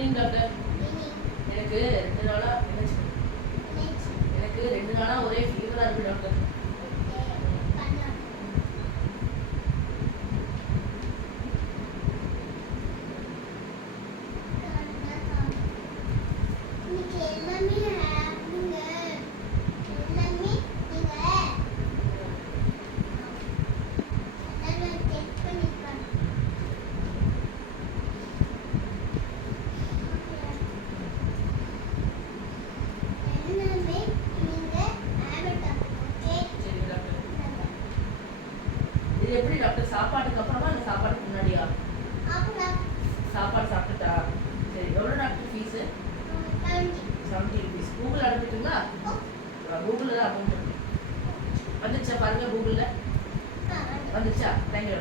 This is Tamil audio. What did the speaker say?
Evening doctor. எனக்கு 2 நாளா எனக்கு 2 நாளா ஒரே ஃபீவரா இருக்கு டாக்டர். இது எப்படி டாக்டர்? சாப்பாட்டுக்கு அப்புறமா இல்ல சாப்பாட்டுக்கு முன்னாடியா? சாப்பாடு சாப்பிட்டுட்டா? சரி, எவ்வளோ டாக்டர் ஃபீஸ்? 70 rupees. கூகுள் அனுப்பிட்டுங்களா? கூகுளில் தான் அமௌண்ட் இருக்கு. வந்துச்சா பாருங்க, கூகுளில் வந்துச்சா? தேங்க்யூ.